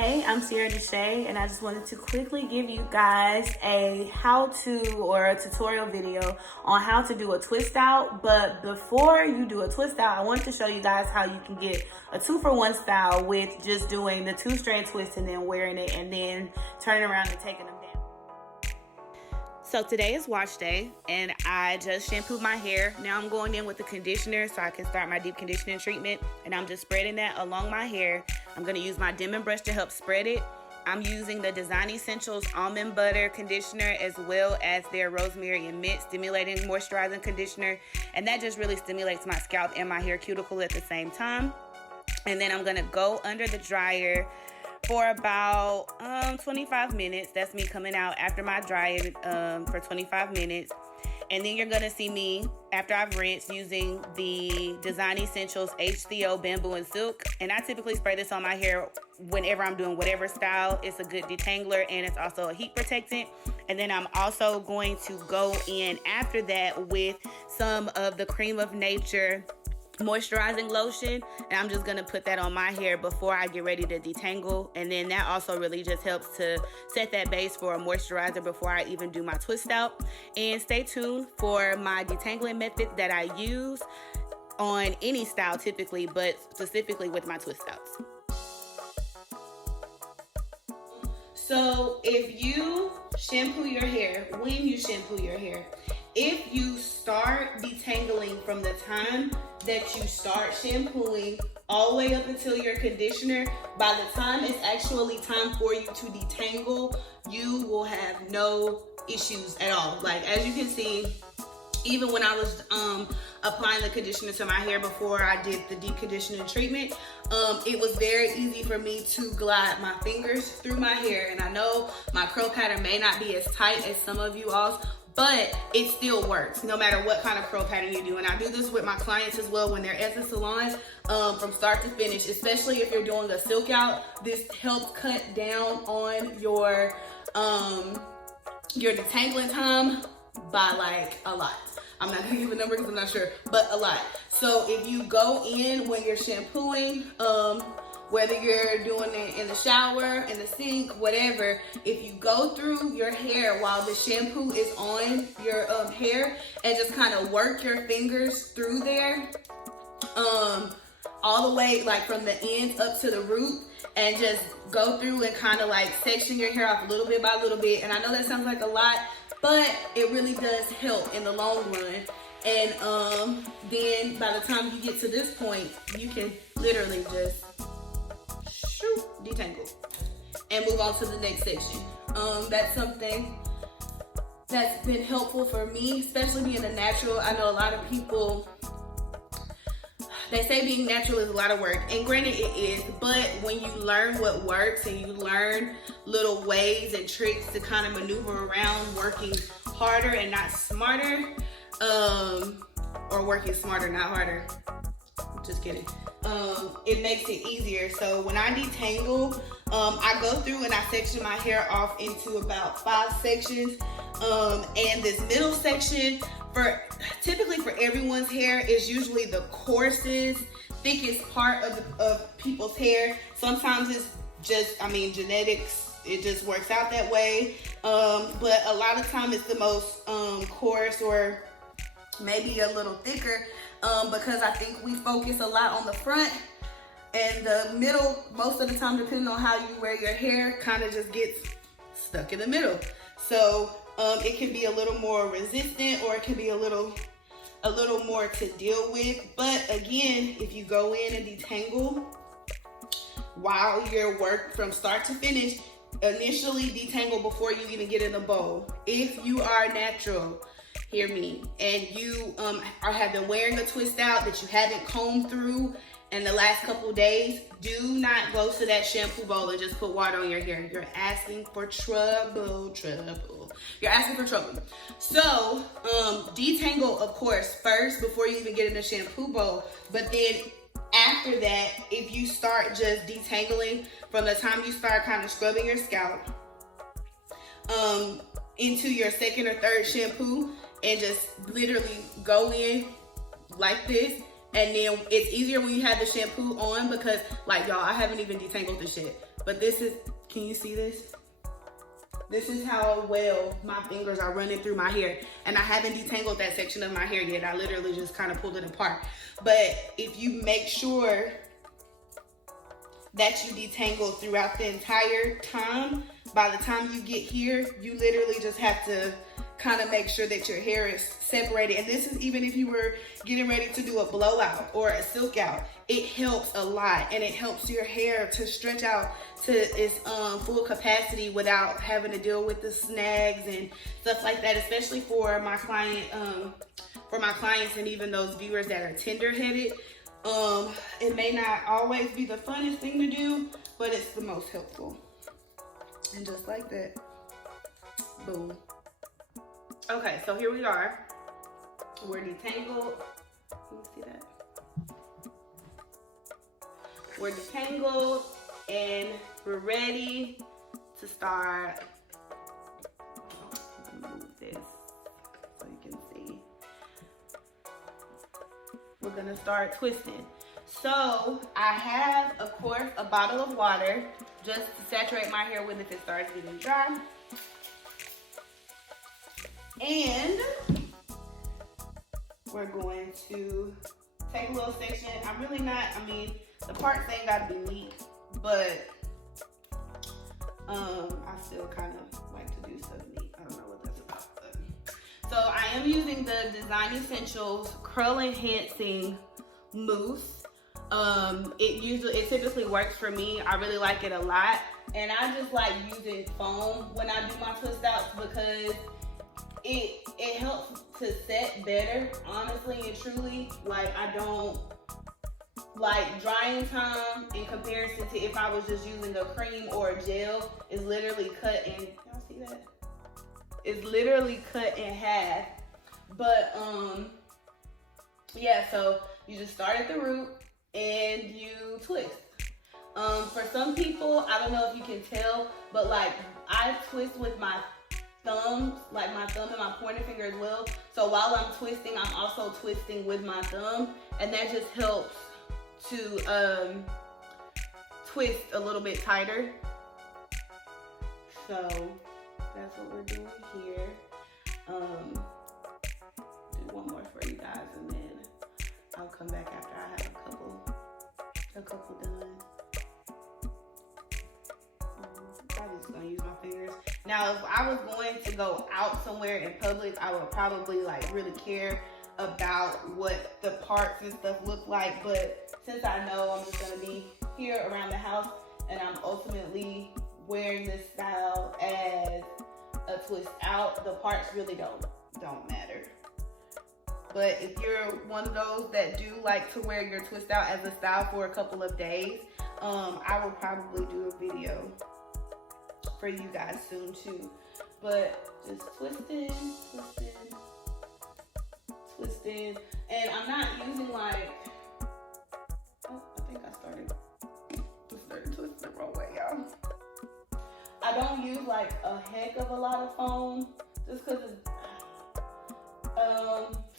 Hey, I'm Sierra Deshay, and I just wanted to quickly give you guys a how-to or a tutorial video on how to do a twist out. But before you do a twist out, I want to show you guys how you can get a 2-for-1 style with just doing the 2-strand twist and then wearing it and then turning around and taking them down. So today is wash day, and I just shampooed my hair. Now I'm going in with the conditioner so I can start my deep conditioning treatment, and I'm just spreading that along my hair. I'm going to use my Diamond brush to help spread it. I'm using the Design Essentials Almond Butter Conditioner as well as their Rosemary and Mint Stimulating Moisturizing Conditioner, and that just really stimulates my scalp and my hair cuticle at the same time. And then I'm going to go under the dryer for about 25 minutes. That's me coming out after my drying for 25 minutes. And then you're going to see me, after I've rinsed, using the Design Essentials HCO Bamboo and Silk. And I typically spray this on my hair whenever I'm doing whatever style. It's a good detangler, and it's also a heat protectant. And then I'm also going to go in after that with some of the Cream of Nature moisturizing lotion, and I'm just gonna put that on my hair before I get ready to detangle. And then that also really just helps to set that base for a moisturizer before I even do my twist out. And stay tuned for my detangling method that I use on any style typically, but specifically with my twist outs. So if you shampoo your hair, when you shampoo your hair, if you start detangling from the time that you start shampooing all the way up until your conditioner, by the time it's actually time for you to detangle, you will have no issues at all. Like, as you can see, even when I was applying the conditioner to my hair before I did the deep conditioning treatment, it was very easy for me to glide my fingers through my hair. And I know my curl pattern may not be as tight as some of you all's, but it still works no matter what kind of curl pattern you do. And I do this with my clients as well when they're at the salon, from start to finish, especially if you're doing a silk out. This helps cut down on your detangling time by like a lot. I'm not gonna give a number because I'm not sure, but a lot. So if you go in when you're shampooing, whether you're doing it in the shower, in the sink, whatever, if you go through your hair while the shampoo is on your hair and just kind of work your fingers through there, all the way like from the ends up to the root, and just go through and kind of like section your hair off little bit by little bit. And I know that sounds like a lot, but it really does help in the long run. And then by the time you get to this point, you can literally just detangle and move on to the next section. That's something that's been helpful for me, especially being a natural. I know a lot of people, they say being natural is a lot of work, and granted it is, but when you learn what works and you learn little ways and tricks to kind of maneuver around working harder and not smarter, or working smarter, not harder, just kidding. It makes it easier. So when I detangle, I go through and I section my hair off into about 5 sections. And this middle section, typically for everyone's hair, is usually the coarsest, thickest part of people's hair. Sometimes it's just, genetics, it just works out that way. But a lot of time it's the most coarse, or maybe a little thicker, because I think we focus a lot on the front, and the middle, most of the time, depending on how you wear your hair, kind of just gets stuck in the middle. So it can be a little more resistant, or it can be a little more to deal with. But again, if you go in and detangle while your work from start to finish, initially detangle before you even get in the bowl. If you are natural, hear me, and you have been wearing a twist out that you haven't combed through in the last couple days, do not go to that shampoo bowl and just put water on your hair. You're asking for trouble. You're asking for trouble. So detangle, of course, first before you even get in the shampoo bowl. But then after that, if you start just detangling from the time you start kind of scrubbing your scalp into your second or third shampoo, and just literally go in like this, And then it's easier when you have the shampoo on because, like, y'all, I haven't even detangled this shit. But this is, can you see this? This is how well my fingers are running through my hair. And I haven't detangled that section of my hair yet. I literally just kind of pulled it apart. But if you make sure that you detangle throughout the entire time, by the time you get here, you literally just have to kind of make sure that your hair is separated. And this is even if you were getting ready to do a blowout or a silk out, it helps a lot. And it helps your hair to stretch out to its full capacity without having to deal with the snags and stuff like that, especially for my clients and even those viewers that are tender-headed. It may not always be the funnest thing to do, but it's the most helpful. And just like that, boom. Okay, so here we are. We're detangled. Can you see that? We're detangled and we're ready to start. I'm gonna move this so you can see. We're gonna start twisting. So I have, of course, a bottle of water just to saturate my hair with if it starts getting dry. And we're going to take a little section. I'm really not, the parts ain't gotta be neat, but I still kind of like to do stuff neat. I don't know what that's about. But. So I am using the Design Essentials Curl Enhancing Mousse. It typically works for me. I really like it a lot. And I just like using foam when I do my twist outs because it helps to set better, honestly and truly. Like, I don't like drying time in comparison to if I was just using a cream or a gel is literally cut in, y'all see that? It's literally cut in half. But yeah, so you just start at the root and you twist. For some people, I don't know if you can tell, but like I twist with my thumbs, like my thumb and my pointer finger as well. So while I'm twisting, I'm also twisting with my thumb, and that just helps to twist a little bit tighter. So that's what we're doing here. Do one more for you guys, and then I'll come back after I have a couple done. I'm just gonna use my fingers. Now, if I was going to go out somewhere in public, I would probably like really care about what the parts and stuff look like. But since I know I'm just gonna be here around the house and I'm ultimately wearing this style as a twist out, the parts really don't matter. But if you're one of those that do like to wear your twist out as a style for a couple of days, I will probably do a video for you guys soon too. But just twisting. And I'm not using like, oh, I think I started twisting the wrong way, y'all. I don't use like a heck of a lot of foam just because it's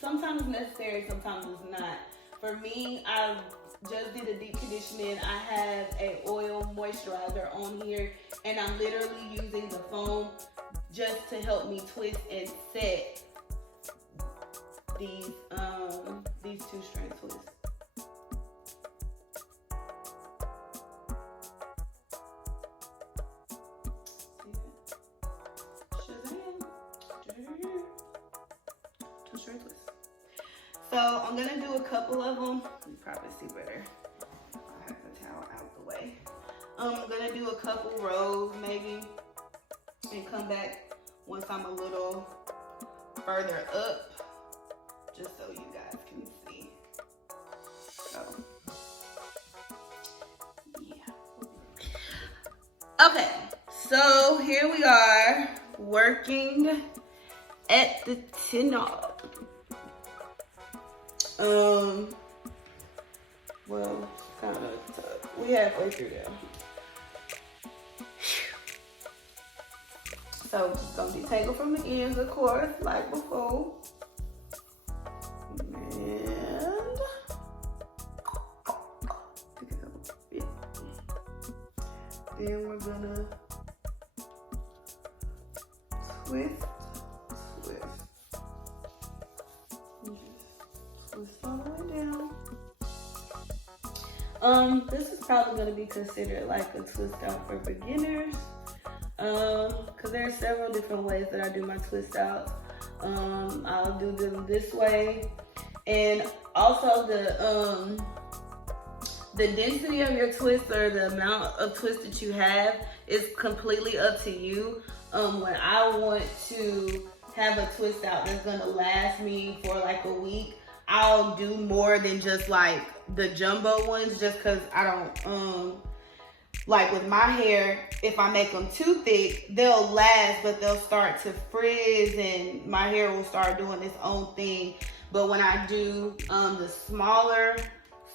sometimes it's necessary, sometimes it's not. For me, I just did a deep conditioning. I have a oil moisturizer on here, and I'm literally using the foam just to help me twist and set these 2-strand twists. So I'm gonna do a couple of them. You probably see better. I have the towel out the way. I'm gonna do a couple rows maybe and come back once I'm a little further up, just so you guys can see. So yeah. Okay, so here we are working at the knob. Well, kind of tough. We halfway through there. So, gonna detangle from the ends, of course, like before. And then twist all the way down. This is probably going to be considered like a twist out for beginners. Because there are several different ways that I do my twist outs. I'll do them this way. And also the density of your twist, or the amount of twist that you have, is completely up to you. When I want to have a twist out that's gonna last me for like a week, I'll do more than just like the jumbo ones, just cause I don't, like with my hair, if I make them too thick, they'll last, but they'll start to frizz and my hair will start doing its own thing. But when I do the smaller,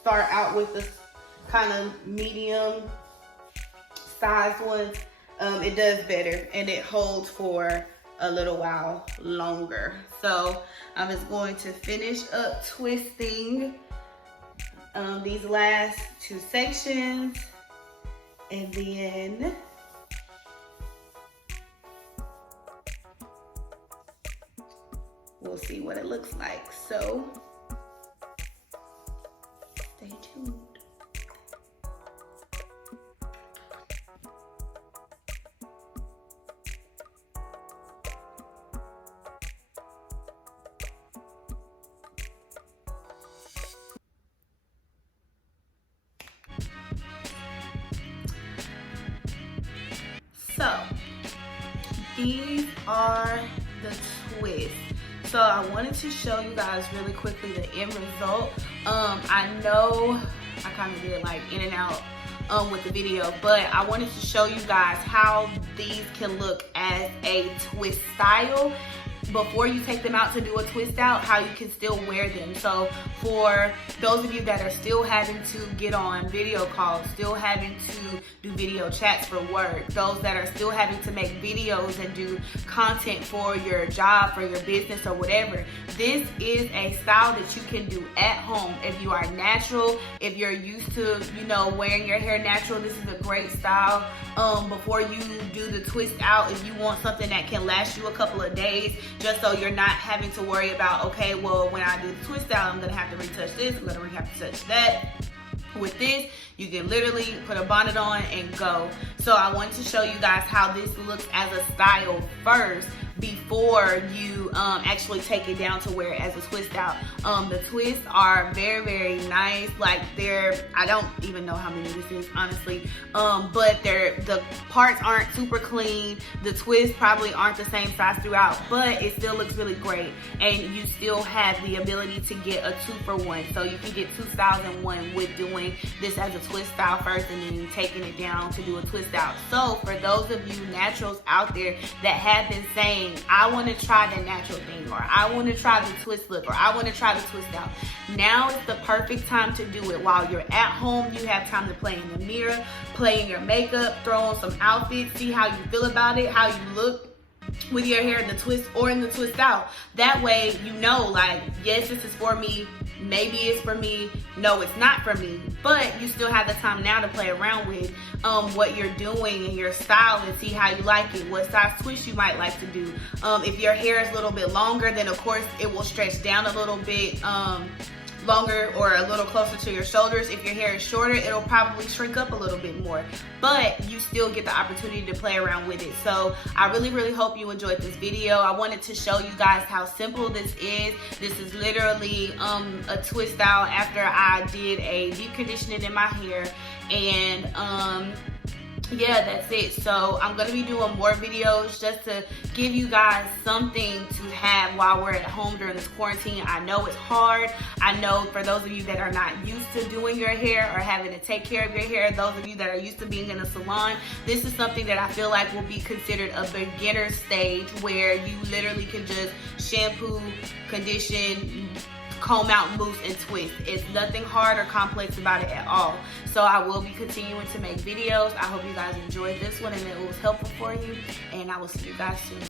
start out with the kind of medium size ones, it does better and it holds for a little while longer. So I'm just going to finish up twisting these last two sections, and then we'll see what it looks like. So stay tuned. So these are the twists. So I wanted to show you guys really quickly the end result. I know I kind of did like in and out with the video, but I wanted to show you guys how these can look as a twist style before you take them out to do a twist out, how you can still wear them. So for those of you that are still having to get on video calls, still having to do video chats for work, those that are still having to make videos and do content for your job, for your business or whatever, this is a style that you can do at home. If you are natural, if you're used to, you know, wearing your hair natural, this is a great style. Before you do the twist out, if you want something that can last you a couple of days, just so you're not having to worry about, okay, well, when I do the twist out, I'm gonna have to retouch this, I'm gonna have to touch that. With this, you can literally put a bonnet on and go. So I wanted to show you guys how this looks as a style first, before you actually take it down to wear it as a twist out. The twists are very, very nice. Like I don't even know how many this is, honestly. But the parts aren't super clean. The twists probably aren't the same size throughout, but it still looks really great. And you still have the ability to get a 2-for-1. So you can get 2 styles in one with doing this as a twist style first and then taking it down to do a twist out. So for those of you naturals out there that have been saying, I want to try the natural thing, or I want to try the twist look, or I want to try the twist out, now is the perfect time to do it. While you're at home, you have time to play in the mirror, play in your makeup, throw on some outfits, see how you feel about it, how you look with your hair in the twist or in the twist out. That way you know, like, yes, this is for me, maybe it's for me, no, it's not for me. But you still have the time now to play around with what you're doing and your style, and see how you like it, what size twist you might like to do. If your hair is a little bit longer, then of course it will stretch down a little bit longer or a little closer to your shoulders. If your hair is shorter, it'll probably shrink up a little bit more, but you still get the opportunity to play around with it. So I really, really hope you enjoyed this video. I wanted to show you guys how simple this is. This is literally a twist out after I did a deep conditioning in my hair, and yeah, that's it. So I'm gonna be doing more videos just to give you guys something to have while we're at home during this quarantine. I know it's hard. I know for those of you that are not used to doing your hair or having to take care of your hair, those of you that are used to being in a salon, this is something that I feel like will be considered a beginner stage, where you literally can just shampoo, condition, comb out, mousse, and twist. It's nothing hard or complex about it at all. So I will be continuing to make videos. I hope you guys enjoyed this one and it was helpful for you, and I will see you guys soon.